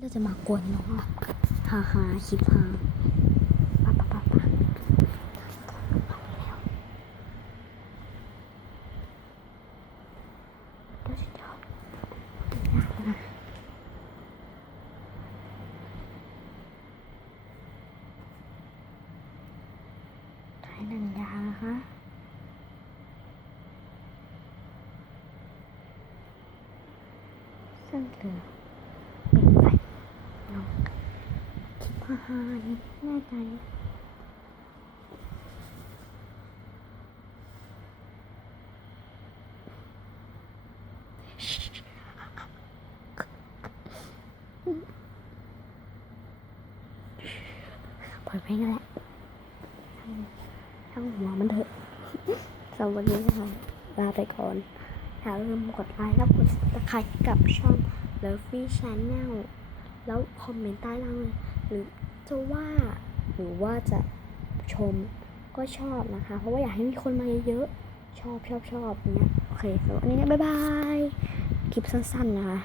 เราจะมากวนน้องอะฮาฮาคลิปฮาปะปะปะปะเดี๋ยวฉันจะเอายากนะถ่ายหนังยางนะคะซึ่งเหลือป็นไรน้อง คิดว่าฮาแน่ใจปล่อยไปนั่นแหละช่างหัวมันเถอะสำหรับวันนี้นะคะลาไปก่อนอย่าลืมกดไลค์และกดติดตามกับช่อง Lovey Channel แล้วคอมเมนต์ใต้ล่างเลย หรือจะว่าหรือว่าจะชมก็ชอบนะคะ เพราะว่าอยากให้มีคนมาเยอะๆชอบชอบชอบเนี้ยโอเคสำหรับวันนี้นะบ๊ายบาย คลิปสั้นๆนะคะ